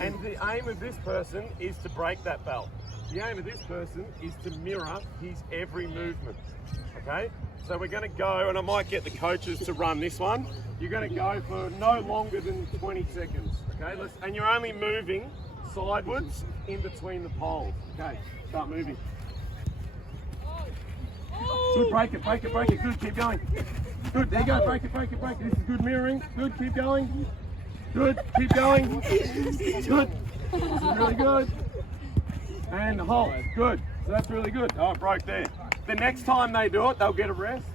And the aim of this person is to break that belt. The aim of this person is to mirror his every movement, okay? So we're going to go, and I might get the coaches to run this one. You're going to go for no longer than 20 seconds, okay? And you're only moving sideways in between the poles. Okay, start moving. Good, break it, break it, break it. Good, keep going. Good, there you go, break it, break it, break it. This is good mirroring. Good, keep going. Good, keep going. Good. This is really good. And hold. Good. So that's really good. Oh, it broke there. The next time they do it, they'll get a rest.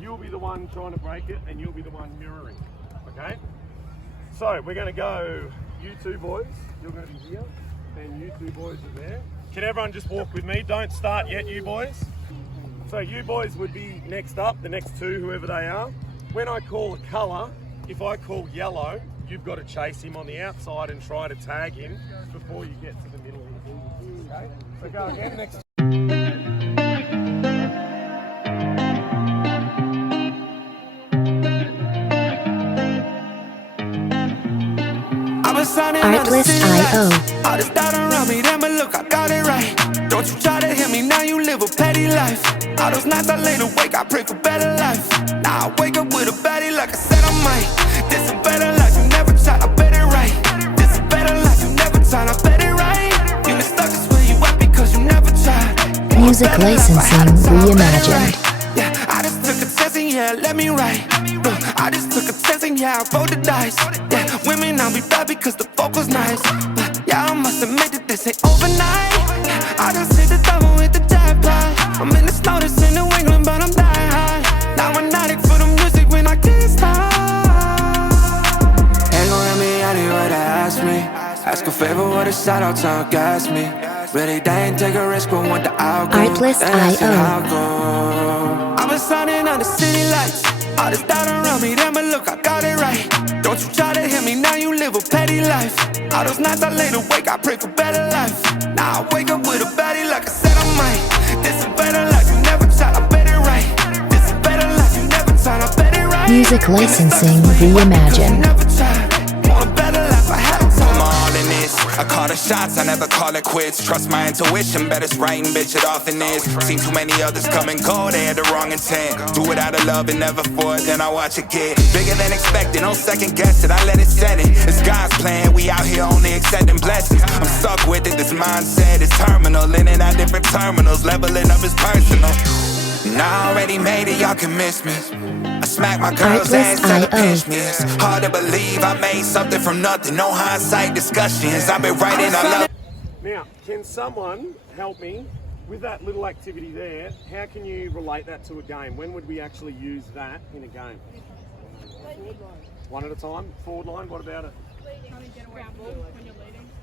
You'll be the one trying to break it, and you'll be the one mirroring. Okay? So we're going to go, you two boys, you're going to be here, and you two boys are there. Can everyone just walk with me? Don't start yet, you boys. So you boys would be next up, the next two, whoever they are. When I call a colour, if I call yellow, you've got to chase him on the outside and try to tag him before you get to the middle. Okay? So go again, next. Artlist.io. All this doubt around me, then but look, I got it right. Don't you try to hit me, now you live a petty life. All those nights I lay awake, I pray for better life. Now I wake up with a baddie like I said I might. This a better life, you never tried, I bet it right. This a better life, you never tried, I bet it right. You been stuck just where you at because you never tried. Music licensing reimagined. Yeah, I just took a chance and yeah, let me write. I just took a chance and yeah, I rolled the dice. Yeah, women I'll be bad because the vocal's nice. But yeah, I must admit that this ain't overnight. I just hit the double with the jackpot. I'm in the snow, this in New England, but I'm dying high. Now I'm an addict for the music when I can't stop. Ain't gon' let me anywhere to ask me. Ask a favor with a shout out to gas me. Really, they ain't take a risk, but want the outcome. Artlist.io. I've been signing on the city lights. All this doubt around me, then but look, I got it right. Don't you try to hit me, now you live a petty life. All those nights I lay awake, I pray for better life. Now I wake up with a baddie like I said I might. This a better life, you never tried, I bet it right. This a better life, you never tried, I bet it right. Music licensing reimagined. I'm all in this. I call the shots, I never call it quits. Trust my intuition, bet it's right and bitch it often is. Seen too many others come and go, they had the wrong intent. Do it out of love and never for it, then I watch it get bigger than expected, no second guess it, I let it set it. It's God's plan, we out here only accepting blessings. I'm stuck with it, this mindset is terminal. In and out different terminals, leveling up is personal. Now I already made it, y'all can miss me. I smack my girl's ass till it pinch me. It's hard to believe I made something from nothing. No hindsight discussions, I've been writing, I love. Now, can someone help me with that little activity there? How can you relate that to a game? When would we actually use that in a game? One at a time? Forward line, what about it?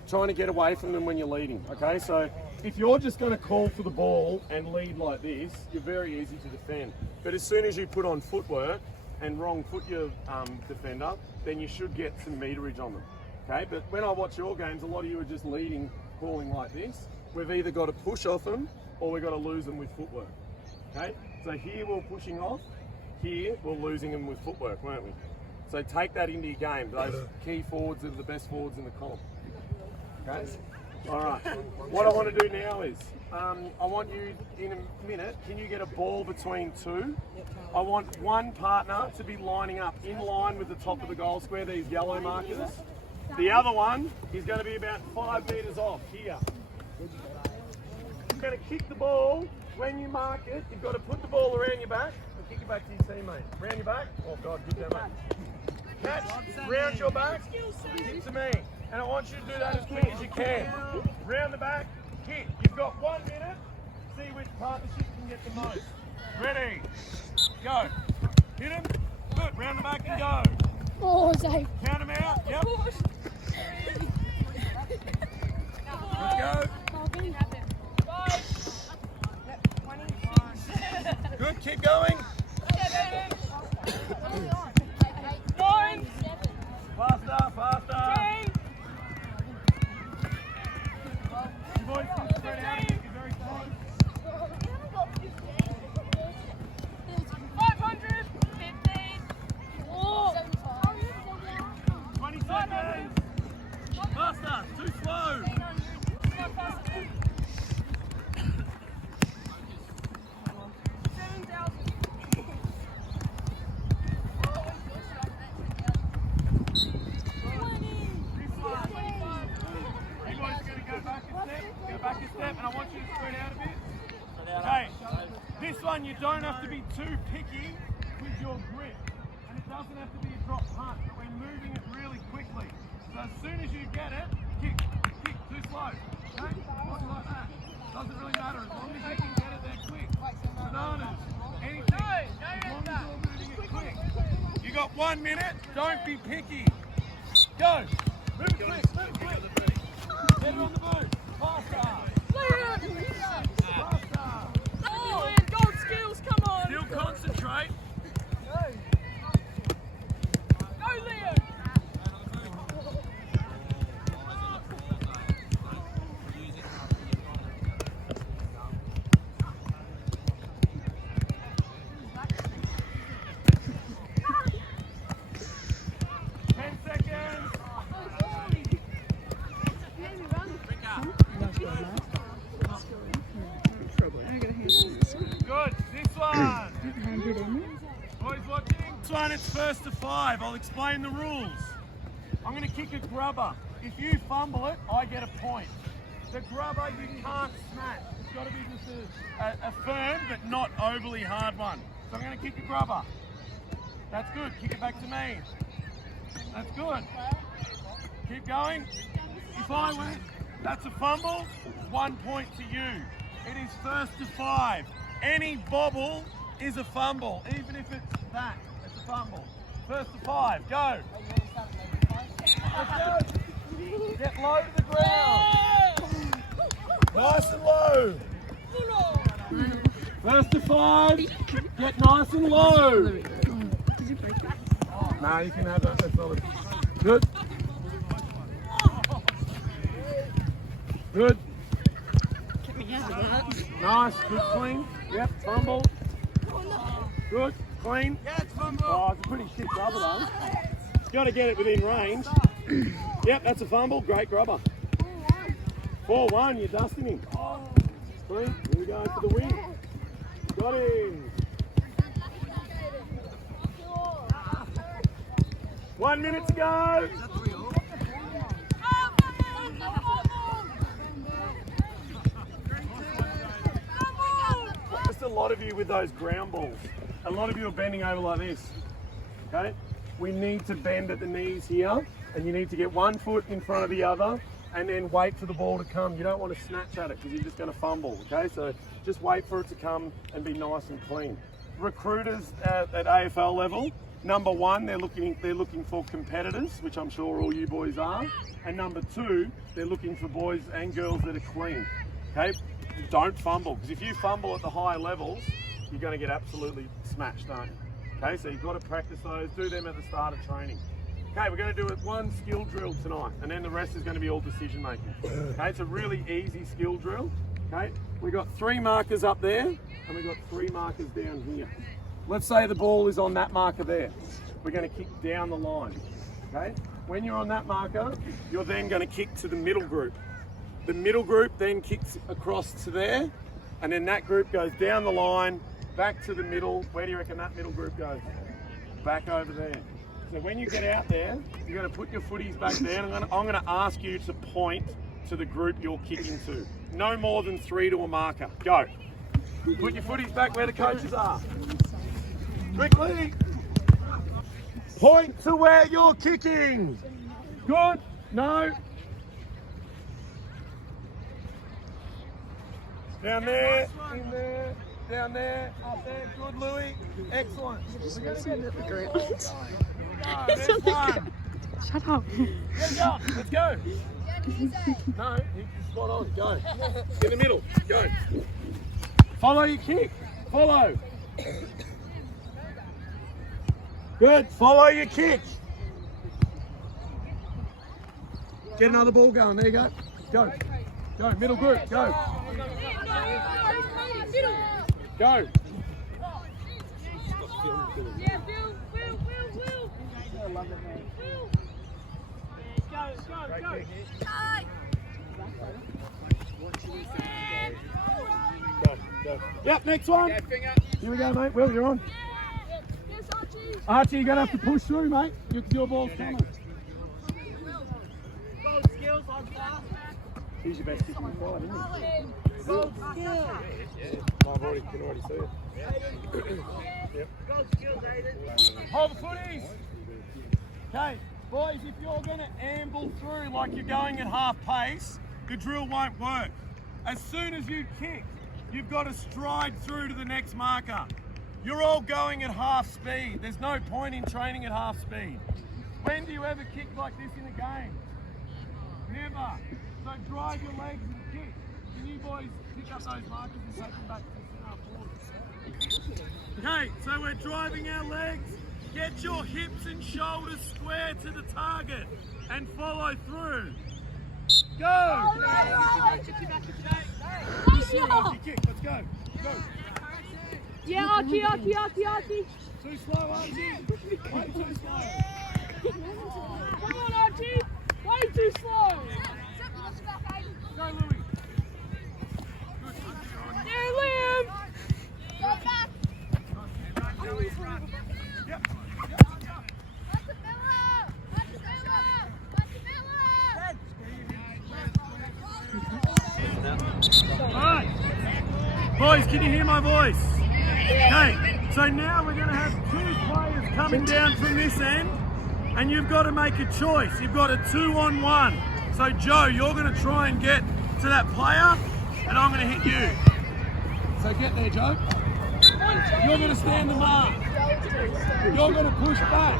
Trying to get away from them when you're leading. Okay, so if you're just going to call for the ball and lead like this, you're very easy to defend. But as soon as you put on footwork and wrong foot your defender, then you should get some meterage on them. Okay, but when I watch your games, a lot of you are just leading, calling like this. We've either got to push off them or we've got to lose them with footwork. Okay, so here we're pushing off, here we're losing them with footwork, weren't we? So take that into your game. Those key forwards are the best forwards in the comp. Okay? Alright, what I want to do now is, I want you, in a minute, can you get a ball between two? I want one partner to be lining up in line with the top of the goal square, these yellow markers. The other one is going to be about 5 metres off, here. You're going to kick the ball. When you mark it, you've got to put the ball around your back and kick it back to your teammate. Around your back. Oh God, good damn it. Catch, round your back, kick to me. And I want you to do that as quick as you can. Round the back, kick. You've got 1 minute. See which partnership can get the most. Ready? Go. Hit him. Good. Round the back and go. Oh, safe. Count them out. Yep. Let's go. Good. Keep going. Faster, faster. You boys can spread out and get very close. 500, 15. Oh. you don't have to be too picky with your grip. And it doesn't have to be a drop punt, but we're moving it really quickly. So as soon as you get it, kick, too slow. Okay? Not like that. Doesn't really matter as long as you can get it there quick. Bananas, anything. As long as you're moving it quick. You got 1 minute, don't be picky. Go. Move it quick, move it quick. Get it on the move. Faster. Faster. Oh, gold skills, come on. Still concentrate. Go, Leo. 10 seconds. Good. This one. Boys watching? This one, it's first to 5. I'll explain the rules. I'm going to kick a grubber. If you fumble it, I get a point. The grubber you can't smash. It's got to be just a firm but not overly hard one. So I'm going to kick a grubber. That's good. Kick it back to me. That's good. Keep going. If I win, that's a fumble. 1 point to you. It is first to 5. Any bobble is a fumble, even if it's that. It's a fumble. First to 5. Go. Let's go. Get low to the ground. Nice and low. First to 5. Get nice and low. No, you can have that. That's not it. Good. Good. Get me out of that. Nice. Good clean. Yep. Fumble. Good. Clean. Oh, it's a pretty shit grubber though. Got to get it within range. Yep, that's a fumble. Great grubber. 4-1. You're dusting him. Clean. Here we go for the win. Got him. 1 minute to go. Just a lot of you with those ground balls. A lot of you are bending over like this. Okay? We need to bend at the knees here, and you need to get 1 foot in front of the other, and then wait for the ball to come. You don't want to snatch at it because you're just going to fumble. Okay? So just wait for it to come and be nice and clean. Recruiters at AFL level. Number 1, they're looking for competitors, which I'm sure all you boys are. And number 2, they're looking for boys and girls that are clean. Okay? Don't fumble, because if you fumble at the higher levels, you're going to get absolutely smashed, aren't you? Okay, so you've got to practice those, do them at the start of training. Okay, we're going to do it 1 skill drill tonight, and then the rest is going to be all decision making. Okay, it's a really easy skill drill. Okay, we've got 3 markers up there, and we've got 3 markers down here. Let's say the ball is on that marker there. We're going to kick down the line. Okay, when you're on that marker, you're then going to kick to the middle group. The middle group then kicks across to there, and then that group goes down the line, back to the middle. Where do you reckon that middle group goes? Back over there. So when you get out there, you're going to put your footies back there, and I'm going to ask you to point to the group you're kicking to. No more than 3 to a marker. Go. Put your footies back where the coaches are. Quickly. Point to where you're kicking. Good. No. Down there, in there, down there, up there. Good, Louis. Excellent. We're going to get the ground. There's 1. Shut up. Get it going. Let's go. No, he's spot on. Go. In the middle. Go. Follow your kick. Follow. Good. Follow your kick. Get another ball going. There you go. Go. Go. Middle group. Go. Go. Yeah, Bill. I love it, man. Go. Yep, next one. Here we go, mate. Will, you're on. Yes, Archie. Archie, you're going to have to push through, mate. Your ball's coming. Gold skills on fast. He's your best kicking side, isn't he? Gold skills. I can already see it. Hold the footies. Okay, boys, if you're going to amble through like you're going at half pace, the drill won't work. As soon as you kick, you've got to stride through to the next marker. You're all going at half speed. There's no point in training at half speed. When do you ever kick like this in a game? Never. So drive your legs and kick. Can you boys pick up those markers and take them back to the center forward? Okay, so we're driving our legs. Get your hips and shoulders square to the target and follow through. Go! Kick. Let's go. Go. Yeah, Archie. Too slow, Archie. Way too slow. Come on, Archie. Way too slow. Go, Louis. Yeah, Liam. Yep. Alright. Boys, can you hear my voice? Okay, so now we're going to have two players coming down from this end, and you've got to make a choice. You've got a 2-on-1. So Joe, you're going to try and get to that player, and I'm going to hit you. So get there, Joe. You're going to stand the mark. You're going to push back.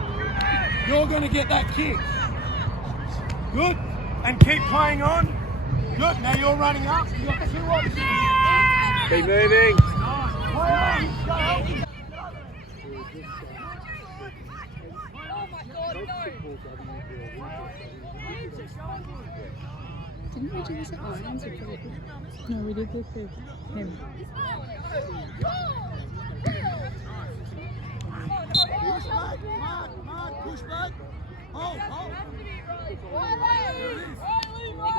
You're going to get that kick. Good. And keep playing on. Good. Now you're running up. You've got two options. Keep moving. Nice. Play on. Go. Oh my God, no. Didn't we do this at Offence? No, we did this with him. Push back. Mark. Push back. Hold. It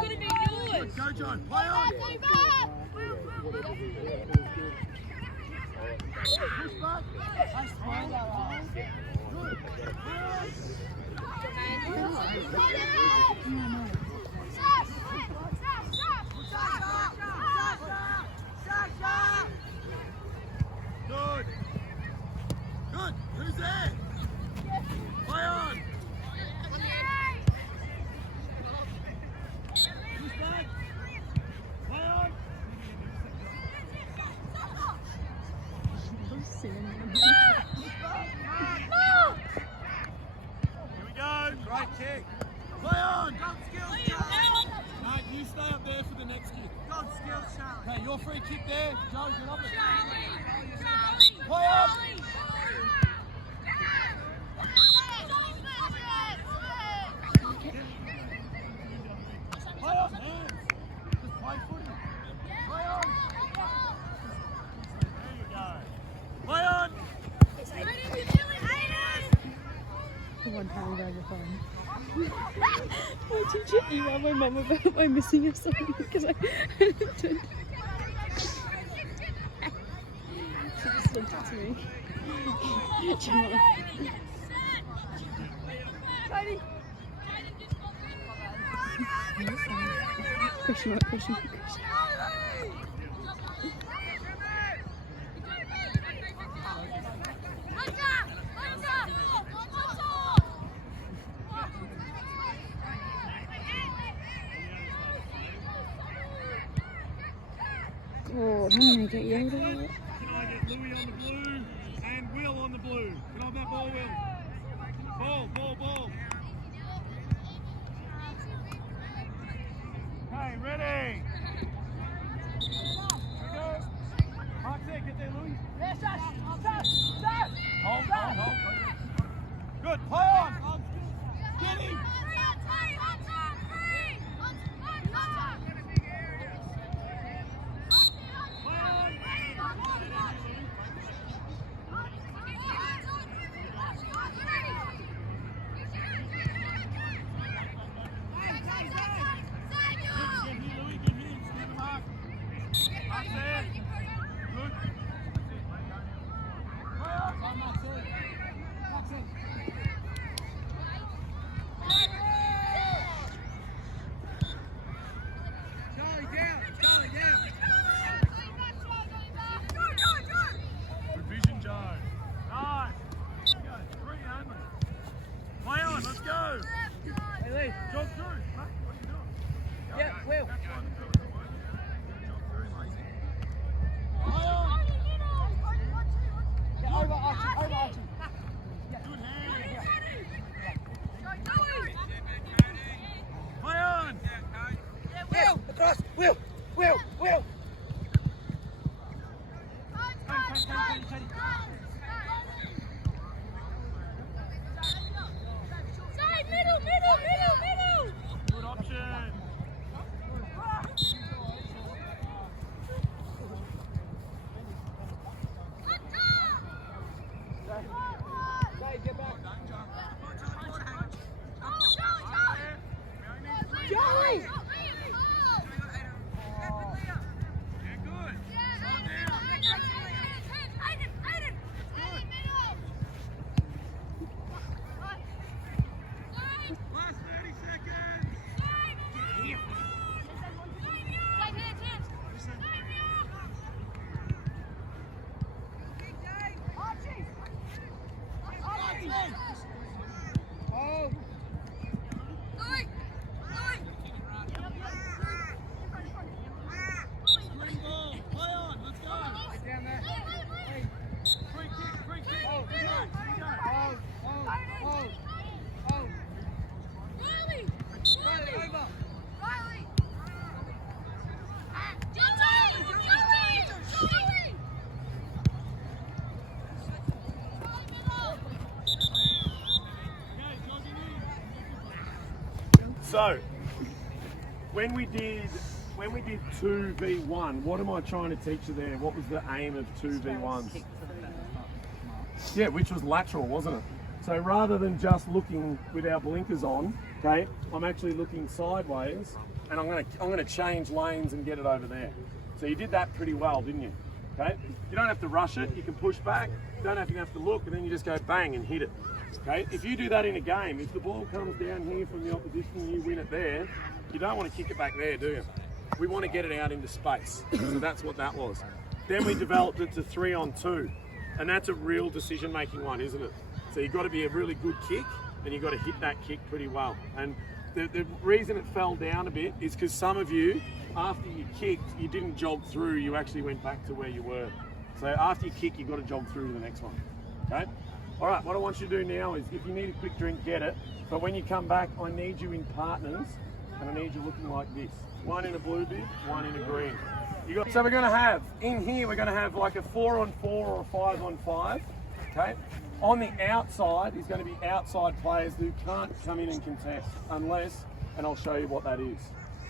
could have been yours. Go, John. Play on. Push back. Nice hold. Good. Good. Who's there? Play on. Push back. Play on. Here we go. Great kick. Play on. Don't skills challenge. No, you stay up there for the next kick. Don't skills challenge. Okay, your free kick there. Joe, get up it. Play on. Play on, hands. Just play footy. Play on. There you go. Play on. One time we got your phone. My teacher emailed my mum about my missing a song because I didn't. She just sent it to me. Question mark. God, I'm gonna get yelled at. Can I get Louis on the blue and Will on the blue? Can I have that ball, Will? Ball. Okay, ready? Go. Mark's there, get there, Louis. Hold. Good, play on. Get him. go. Hey, Lee. Jog through. Mate, what are you doing? Yeah, Will. Yeah, over Archie, over Archie. Good hand. Play on. Will, across. Will. Side, middle. Good option. Hey, get back. Joey! So, when we did 2v1, what am I trying to teach you there? What was the aim of 2v1s? Yeah, which was lateral, wasn't it? So rather than just looking with our blinkers on, okay, I'm actually looking sideways, and I'm gonna change lanes and get it over there. So you did that pretty well, didn't you? Okay, you don't have to rush it. You can push back. You don't have to look, and then you just go bang and hit it. Okay, if you do that in a game, if the ball comes down here from the opposition and you win it there, you don't want to kick it back there, do you? We want to get it out into space. So that's what that was. Then we developed it to 3-on-2, and that's a real decision-making one, isn't it? So you've got to be a really good kick, and you've got to hit that kick pretty well. And the reason it fell down a bit is because some of you, after you kicked, you didn't jog through, you actually went back to where you were. So after you kick, you've got to jog through to the next one, okay? All right, what I want you to do now is, if you need a quick drink, get it. But when you come back, I need you in partners, and I need you looking like this. One in a blue bib, one in a green. So we're going to have, in here, we're going to have like a 4-on-4 or a 5-on-5, okay? On the outside is going to be outside players who can't come in and contest, unless, and I'll show you what that is.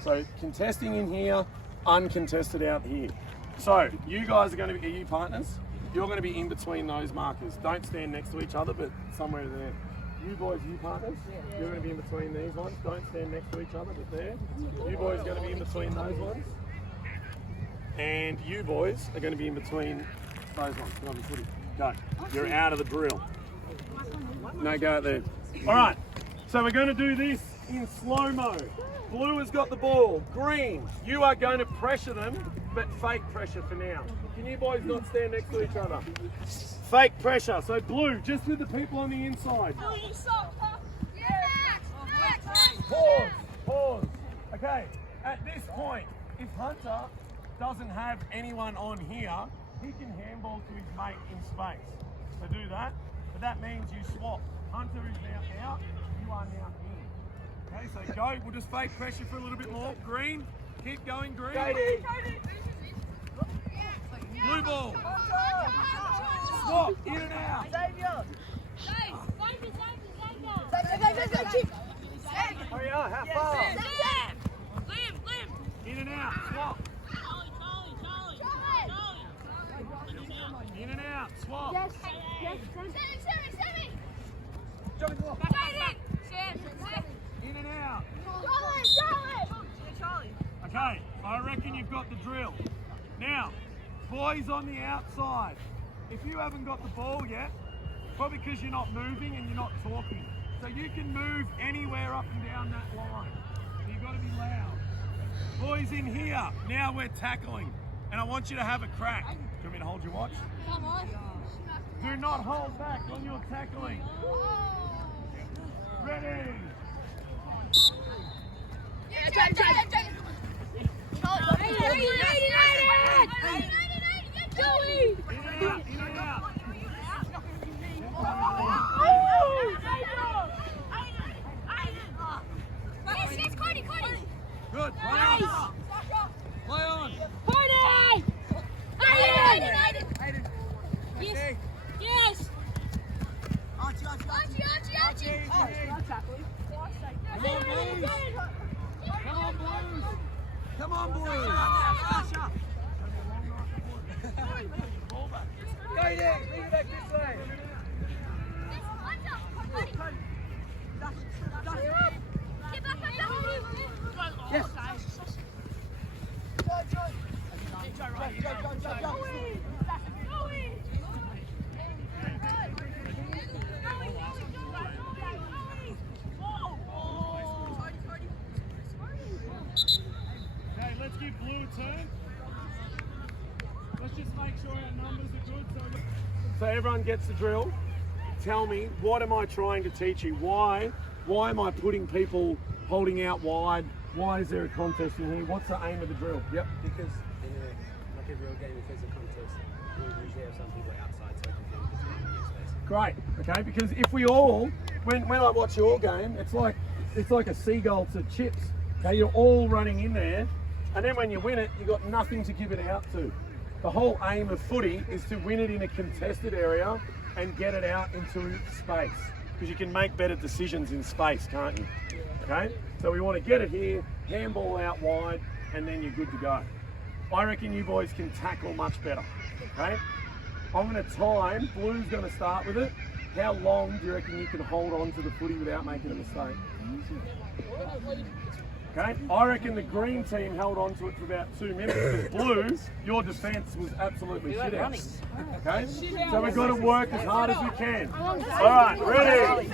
So contesting in here, uncontested out here. So you guys are going to be, are you partners? You're going to be in between those markers. Don't stand next to each other, but somewhere there. You boys, you partners? You're going to be in between these ones. Don't stand next to each other, but there. You boys are going to be in between those ones. And you boys are going to be in between those ones. Come on, footy. Go. You're out of the drill. No, go out there. All right. So we're going to do this in slow-mo. Blue has got the ball. Green, you are going to pressure them, but fake pressure for now. Can you boys not stand next to each other? Fake pressure. So blue, just with the people on the inside. Pause. Okay, at this point, if Hunter doesn't have anyone on here, he can handball to his mate in space. So do that, but that means you swap. Hunter is now out, you are now in. Okay, so go, we'll just fake pressure for a little bit more. Green, keep going, green. Blue ball. Swap, in and out. Hurry up, how far? In and out, swap. In and out, swap. In and out. Okay, I reckon you've got the drill. Now, boys on the outside, if you haven't got the ball yet, probably because you're not moving and you're not talking. So you can move anywhere up and down that line. So you've got to be loud. Boys in here, now we're tackling. And I want you to have a crack. Do you want me to hold your watch? Come on. Do not hold back when you're tackling. Ready? Good. Play on. Play on. Party! Aiden! Aiden. Yes! Yes! Archie. Come on, boys. Go, Aiden. Leave it back this way. Yes. Okay, let's give Blue a turn. Let's just make sure our numbers are good. So everyone gets the drill. Tell me, what am I trying to teach you? Why am I putting people holding out wide? Why is there a contest in here? What's the aim of the drill? Yep. Because in like a real game, if there's a contest, we'll usually have some people outside so we can get space. Great. Okay, because if we all, when I watch your game, it's like a seagull to chips. Okay, you're all running in there, and then when you win it, you've got nothing to give it out to. The whole aim of footy is to win it in a contested area and get it out into space, because you can make better decisions in space, can't you? Okay, so we want to get it here, handball out wide, and then you're good to go. I reckon you boys can tackle much better. Okay, I'm going to time. Blue's going to start with it. How long do you reckon you can hold on to the footy without making a mistake? Okay, I reckon the green team held on to it for about 2 minutes, because Blue, your defence was absolutely shit out. Okay, so we've got to work as hard as we can. All right, ready?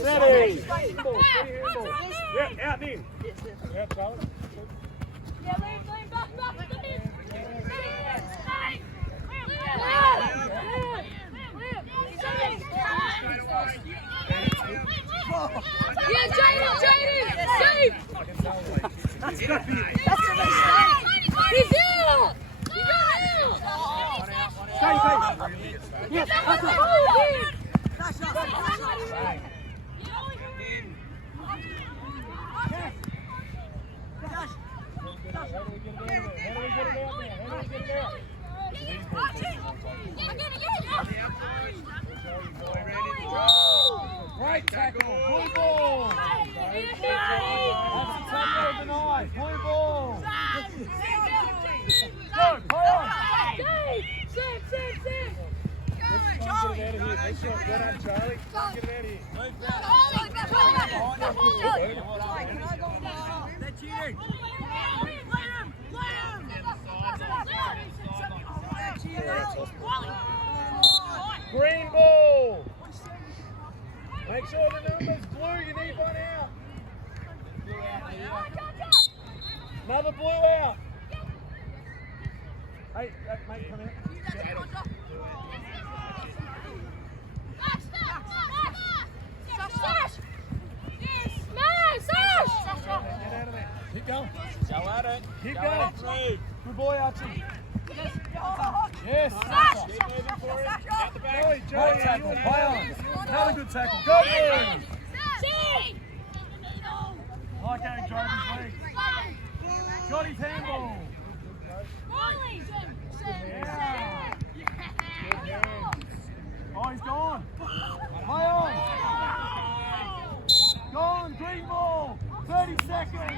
Steady. Yeah, out and in. Yeah, Charlie. Yeah, lean back, lean. Yeah, Jaden! Safe! That's got the... He's out! He's out! Yes, that's it. Great tackle. Blue ball. That's the tackle of the night. Blue ball. Go, play on. Sit. Let's get it out of here. Let's go. Well done, Charlie. Let's get it out of here. They're cheating. Green ball. Make sure the number's blue. You need one out. Another blue out. Hey, mate, come here. Get out of there. Keep going. Go at it. Keep going. Good boy, Archie. Yes. Keep moving for it. Out the back. Great tackle. Play on. Another good tackle. Go, Blue. Like how he drove his legs. Got his handball. Yeah. Oh, he's gone. Play on. Gone. Green ball. 30 seconds.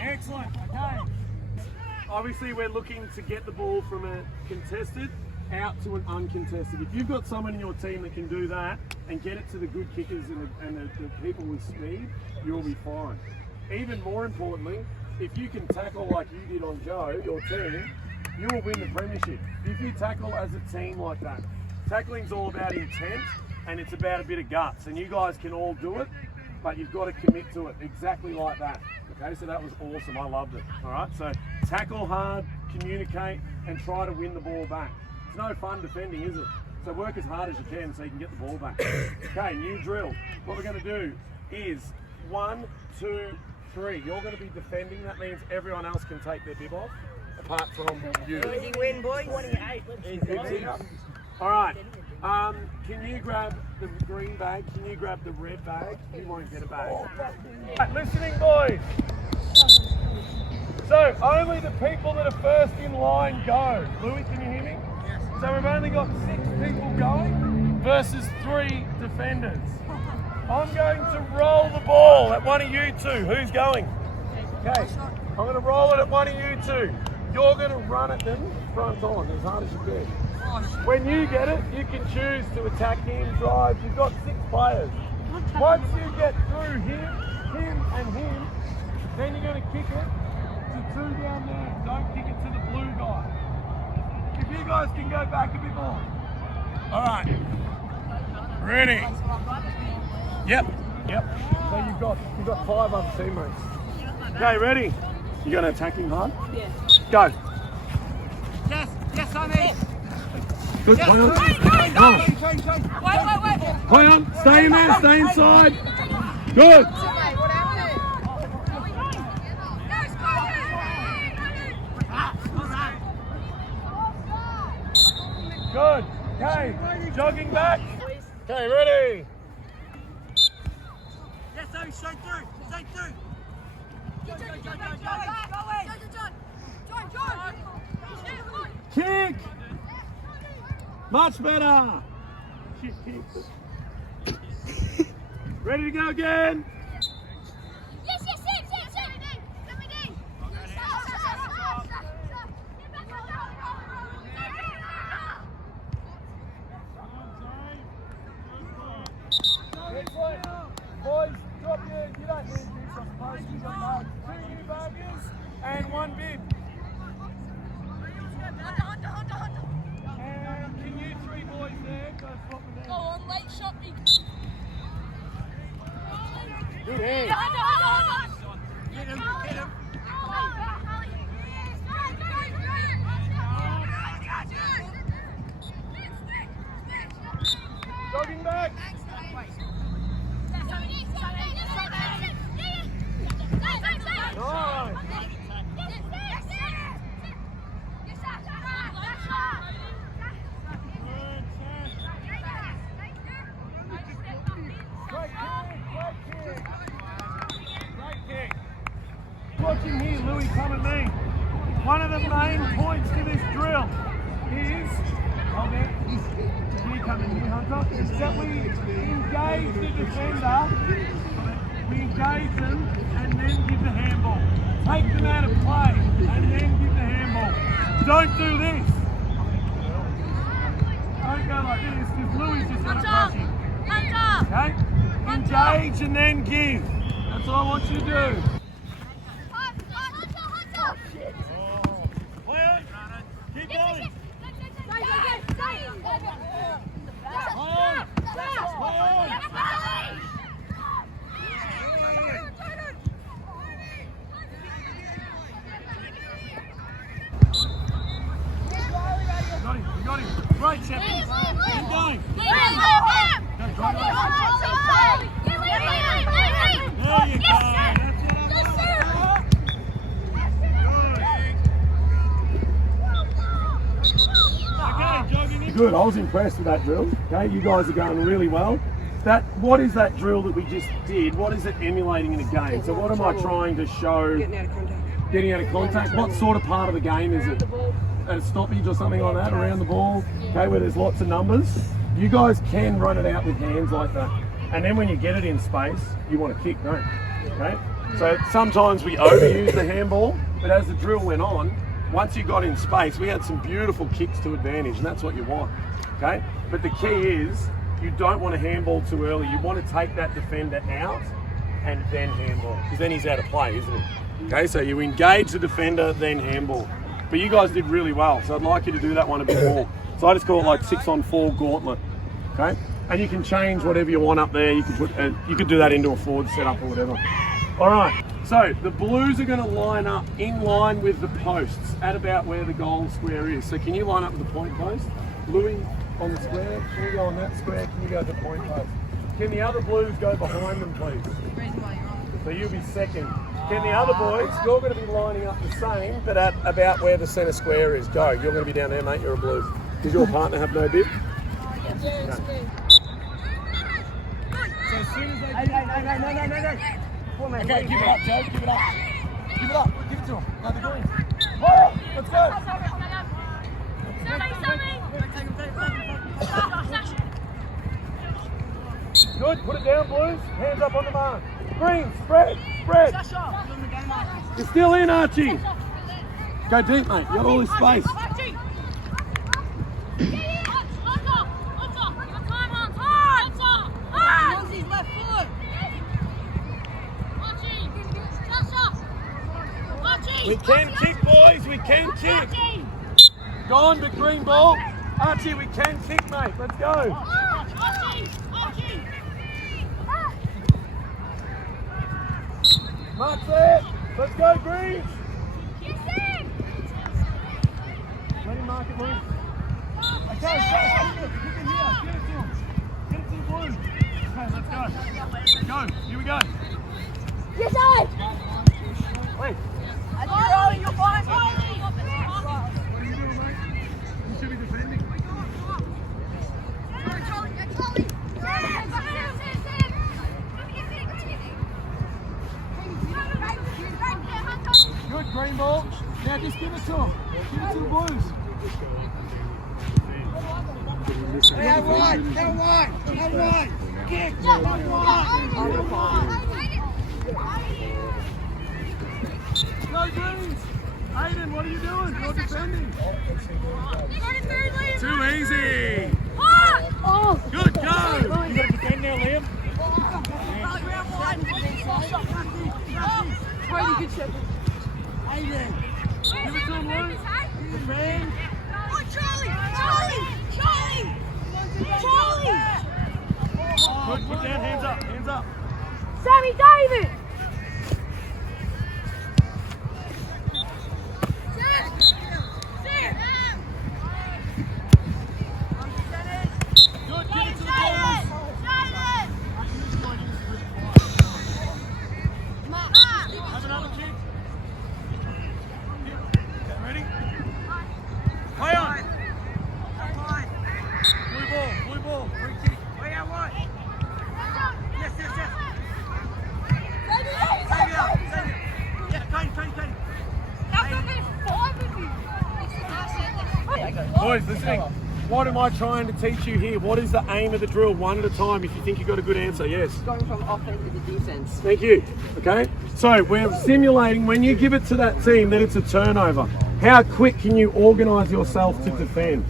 Excellent. Okay. Obviously, we're looking to get the ball from a contested out to an uncontested. If you've got someone in your team that can do that and get it to the good kickers and the people with speed, you'll be fine. Even more importantly, if you can tackle like you did on Joe, your team, you will win the premiership. If you tackle as a team like that. Tackling's all about intent, and it's about a bit of guts, and you guys can all do it, but you've got to commit to it exactly like that. Okay, so that was awesome. I loved it. All right, so tackle hard, communicate, and try to win the ball back. It's no fun defending, is it? So work as hard as you can so you can get the ball back. Okay, new drill. What we're going to do is 1, 2, 3. You're going to be defending. That means everyone else can take their bib off, apart from you. Win, boys. 28. All right. Can you grab the green bag? Can you grab the red bag? You won't get a bag. Right, listening, boys. So only the people that are first in line go. Louis, can you hear me? So we've only got 6 people going versus 3 defenders. I'm going to roll the ball at one of you two. Who's going? Okay. I'm going to roll it at one of you two. You're going to run at them front on as hard as you can. When you get it, you can choose to attack him, drive. You've got 6 players. Once you get through him, and him, then you're going to kick it to 2 down there. Don't kick it to the blue guy. If you guys can go back a bit more. All right. Ready? Yep. So you've got 5 other teammates. Okay, ready? You going to attack him hard? Yeah. Go. Yes, honey. Good. Play on. Wait. Play on. Stay in there. Stay inside. Good. Good. Okay. Jogging back. Okay, ready? Yes, honey, straight through. Kick. Much better. Ready to go again? Boys, drop your, you don't need this, I suppose. You've got 2 new baggers and 1 bib. And can you 3 boys there go swap with them? Go on, late shot me. Good hand. Hit him. Jogging back. Nice. Great kick. Watching here, Louis, come at me. One of the main points to this drill is, you come in here, Hunter, is that we engage the defender, we engage them and then give the handball. Take them out of play and then give the handball. Don't do this. Don't go like this because Louis just going to crush you. Okay? Engage and then give. That's all I want you to do. Play on. Keep going. You got him. Great, Sheppy. Keep going. There you go. Good. I was impressed with that drill. Okay, you guys are going really well. What is that drill that we just did? What is it emulating in a game? So what am I trying to show? Getting out of contact. What sort of part of the game is it? A stoppage or something like that around the ball? Okay, where there's lots of numbers. You guys can run it out with hands like that. And then when you get it in space, you want to kick, don't you? Okay? So sometimes we overuse the handball, but as the drill went on, once you got in space, we had some beautiful kicks to advantage, and that's what you want. Okay? But the key is, you don't want to handball too early. You want to take that defender out and then handball, because then he's out of play, isn't he? Okay, so you engage the defender, then handball. But you guys did really well, so I'd like you to do that one a bit more. So I just call it like 6-on-4 gauntlet. Okay? And you can change whatever you want up there. You can put, you could do that into a forward setup or whatever. All right. So the Blues are going to line up in line with the posts at about where the goal square is. So can you line up with the point post? Bluey on the square. Can you go on that square? Can you go to the point post? Can the other Blues go behind them, please? So you'll be second. Can the other boys, you're going to be lining up the same, but at about where the centre square is. Go. You're going to be down there, mate. You're a Blues. Does your partner have no bib? No. So as soon as they... No. Okay, give it up, Joe. Give it up. Give it up. Give it to him. No, the green. Oh, let's go. Good. Put it down, Blues. Hands up on the mark. Green. Spread. Spread. You're still in, Archie. Go deep, mate. You got all this space. We can kick, boys. We can kick. Gone, but green ball. Archie, we can kick, mate. Let's go. Mark's there. Let's go, Greens. Let him mark it, Luke. Okay, kick it here. Get it to him. Get it to the Blues. Okay, let's go. Go. Here we go. Yes, I. Wait. You're fine. What are you doing, mate? You should be defending. Good, green ball. Now just give it to him. Give it to the Blues. How wide. Kick. Go Greens! Aiden, what are you doing? You're defending. Too easy. Oh! Good, go! You got to defend now, Liam. Good shot. Give it to him, Luke. Defend. Good, put down, hands up, hands up. Sammy David! Good, give it to the Blues. Have another kick. Ready? Play on. Blue ball, free kick. Way out wide. Yes. Save it. Yeah, Kane. Boys, listening. What am I trying to teach you here? What is the aim of the drill? One at a time. If you think you've got a good answer, yes. Going from offense to defense. Thank you. Okay. So we're simulating when you give it to that team that it's a turnover. How quick can you organise yourself to defend?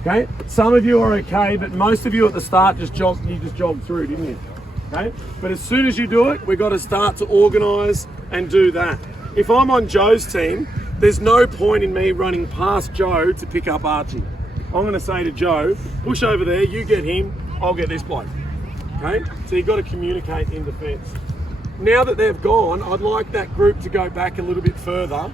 Okay. Some of you are okay, but most of you at the start just jogged through, didn't you? Okay. But as soon as you do it, we've got to start to organise and do that. If I'm on Joe's team, there's no point in me running past Joe to pick up Archie. I'm going to say to Joe, push over there, you get him, I'll get this bloke. Okay? So you've got to communicate in defence. Now that they've gone, I'd like that group to go back a little bit further.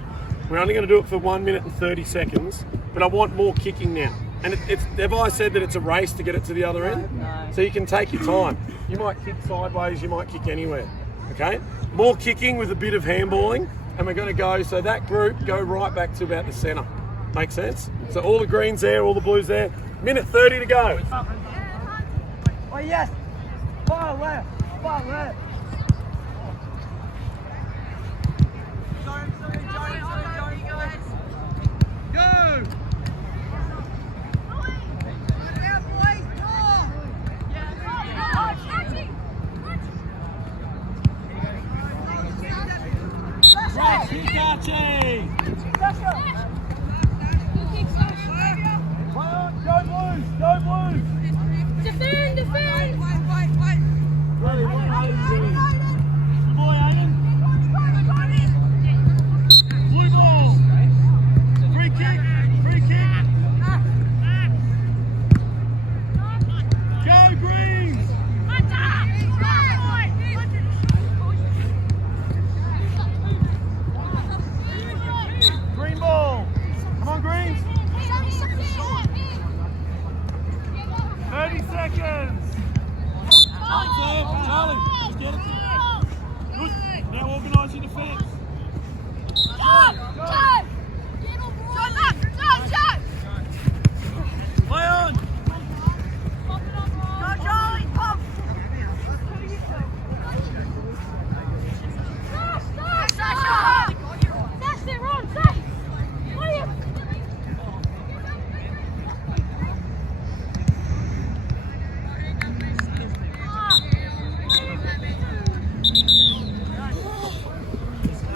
We're only going to do it for 1 minute and 30 seconds, but I want more kicking now. And have I said that it's a race to get it to the other end? No. So you can take your time. You might kick sideways, you might kick anywhere. Okay? More kicking with a bit of handballing, and we're going to go, so that group go right back to about the centre. Make sense? So all the greens there, all the blues there. Minute 30 to go. Oh, yes. Far left. Go! Defend! Really, what are you doing? seconds. Charlie, just get it. Good. Now organise your defence. Play on.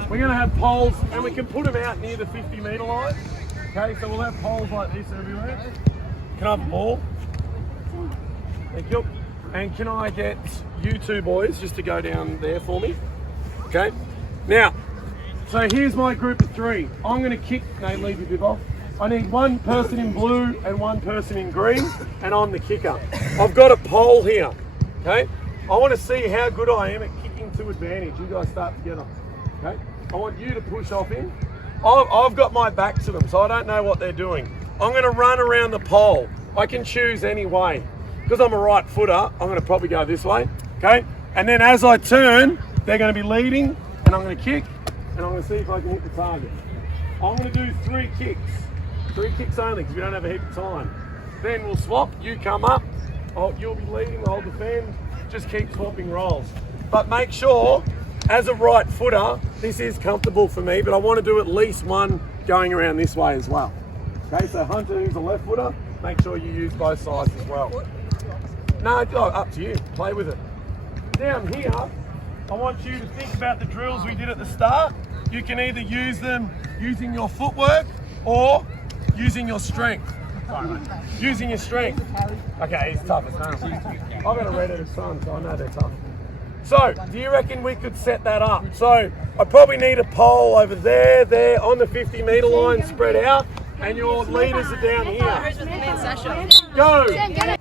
We're going to have poles, and we can put them out near the 50-metre line. Okay, so we'll have poles like this everywhere. Can I have a ball? Thank you. And can I get you two boys just to go down there for me? Okay. Now, so here's my group of 3. I'm going to kick. No, leave your bib off. I need one person in blue and one person in green, and I'm the kicker. I've got a pole here. Okay. I want to see how good I am at kicking to advantage. You guys start together. Okay. I want you to push off in. I've got my back to them, so I don't know what they're doing. I'm going to run around the pole. I can choose any way. Because I'm a right footer, I'm going to probably go this way. Okay? And then as I turn, they're going to be leading, and I'm going to kick, and I'm going to see if I can hit the target. I'm going to do 3 kicks. 3 kicks only, because we don't have a heap of time. Then we'll swap. You come up. You'll be leading. I'll defend. Just keep swapping rolls. But make sure, as a right footer, this is comfortable for me, but I want to do at least one going around this way as well. Okay, so Hunter, who's a left footer, make sure you use both sides as well. No, up to you. Play with it. Down here, I want you to think about the drills we did at the start. You can either use them using your footwork or using your strength. Using your strength. Okay, he's tough as nails. I've got a redheaded son, so I know they're tough. So, do you reckon we could set that up? So, I probably need a pole over there, on the 50-metre line, spread out, and your leaders are down here. Go! Andy!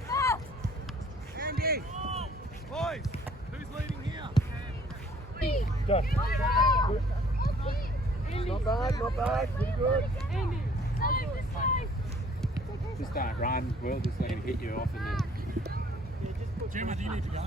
Boys, who's leading here? Go. Not bad, pretty good. Just don't run, we'll just let him hit you off and then... Jimmy, do you need to go?